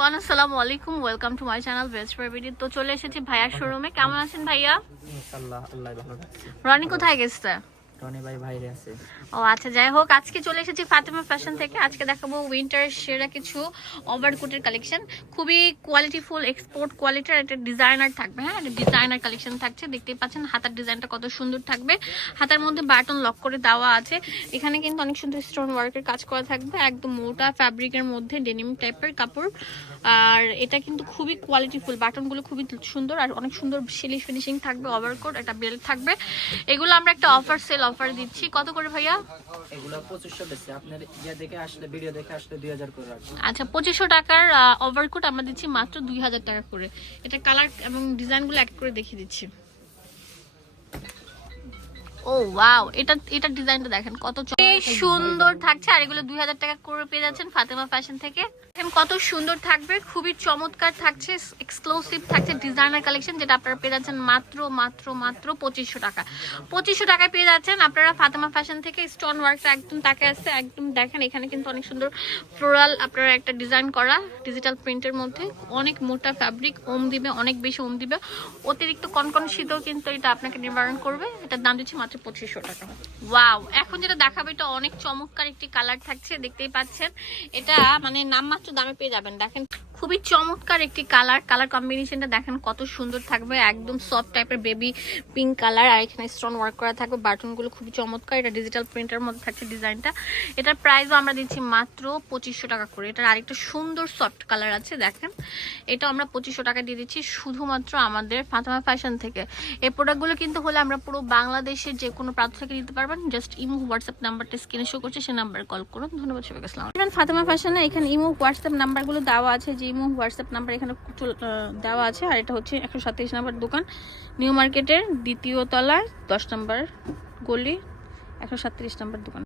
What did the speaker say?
Everyone আসসালামু আলাইকুম welcome to my channel best প্রাইভেটি তো চলে এসেছি ভাইয়ার শোরুমে কেমন আছেন ভাইয়া? রনি কোথায় গেছে? রনি ভাই বাইরে আছে। ও আচ্ছা যাই হোক, আজকে চলে এসেছি ফাতেমা ফ্যাশন থেকে। আজকে দেখাবো উইন্টার সেরা কিছু ওভারকোটের কালেকশন খুবই কোয়ালিটিফুল এক্সপোর্ট কোয়ালিটির একটা ডিজাইনার থাকবে হ্যাঁ? একটা ডিজাইনার কালেকশন থাকছে, দেখতেই পাচ্ছেন, হাতার ডিজাইনটা কত সুন্দর থাকবে। হাতার মধ্যে বাটন লক করে দেওয়া আছে। এখানে কিন্তু অনেক সুন্দর স্টোন ওয়ার্কের কাজ করা থাকবে, একদম মোটা ফ্যাব্রিকের মধ্যে ডেনিম টাইপের কাপড়। আর এটা কিন্তু খুবই কোয়ালিটিফুল বাটনগুলো খুবই সুন্দর, আর অনেক সুন্দর সিলি ফিনিশিং থাকবে ওভারকোট একটা বেল্ট থাকবে। এগুলো আমরা একটা অফার সেল অফার দিচ্ছি। কত করে ভাইয়া? এগুলো পঁচিশশো বেশি। আপনার ইয়ে দেখে আসলে ভিডিও দেখে আসলে দুই হাজার করে রাখবেন। আচ্ছা পঁচিশশো টাকার ওভারকোট আমরা দিচ্ছি মাত্র দুই হাজার টাকা করে। এটা কালার এবং ডিজাইনগুলো এক করে দেখিয়ে দিচ্ছি। ও ওয়াও এটা এটা ডিজাইনটা দেখেন, কত সুন্দর থাকছে, আর এগুলো দুই হাজার টাকা করে পেয়ে যাচ্ছেন ফাতেমা ফ্যাশন থেকে। কত সুন্দর থাকবে, খুবই চমৎকার থাকছে এক্সক্লুসিভ থাকছে ডিজাইনার কালেকশন যেটা আপনারা পেয়ে যাচ্ছেন মাত্র মাত্র মাত্র পঁচিশশো টাকা। পঁচিশশো টাকায় পেয়ে যাচ্ছেন আপনারা ফাতেমা ফ্যাশন থেকে স্টোন ওয়ার্কটা একদম তাকে আসছে একদম দেখেন, এখানে কিন্তু অনেক সুন্দর ফ্লোরাল আপনারা একটা ডিজাইন করা ডিজিটাল প্রিন্টের মধ্যে, অনেক মোটা ফ্যাব্রিক ওম দিবে, অনেক বেশি ওম দিবে। অতিরিক্ত কনকন শীতও কিন্তু এটা আপনাকে নিবারণ করবে, এটার দাম দিচ্ছি মাত্র পঁচিশশো টাকা। ওয়াও এখন যেটা দেখাবে, এটা অনেক চমৎকার একটি কালার থাকছে, দেখতেই পাচ্ছেন। এটা মানে নামমাত্র দামে পেয়ে যাবেন। দেখেন খুবই চমৎকার একটি কালার। কালার কম্বিনেশনটা দেখেন কত সুন্দর থাকবে। একদম সফট টাইপের বেবি পিঙ্ক কালার। আর এখানে স্টোন ওয়ার্ক করা থাকবে। বাটনগুলো খুবই চমৎকার। এটা ডিজিটাল প্রিন্টের মধ্যে থাকছে ডিজাইনটা এটার প্রাইসও আমরা দিচ্ছি মাত্র পঁচিশশো টাকা করে। এটার আরেকটা সুন্দর সফট কালার আছে, দেখেন। এটা আমরা পঁচিশশো টাকা দিয়ে দিচ্ছি শুধুমাত্র আমাদের ফাতেমা ফ্যাশন থেকে। এই প্রোডাক্টগুলো কিন্তু হলে আমরা পুরো বাংলাদেশের যে কোনো প্রান্ত থেকে নিতে পারবেন। জাস্ট ইমো হোয়াটসঅ্যাপ নাম্বারটা স্ক্রিনে শো করছে সেই নাম্বারে কল করুন। ধন্যবাদ সবাইকে ফাতেমা ফ্যাশনে এখানে ইমো হোয়াটসঅ্যাপ নাম্বারগুলো দেওয়া আছে যে ইমো, হোয়াটসঅ্যাপ নাম্বার এখানে দেওয়া আছে। আর এটা হচ্ছে একশো সাতাইশ নাম্বার দোকান। নিউ মার্কেটের দ্বিতীয় তলায় দশ নম্বর গলি, একশো সাতত্রিশ নাম্বার দোকান।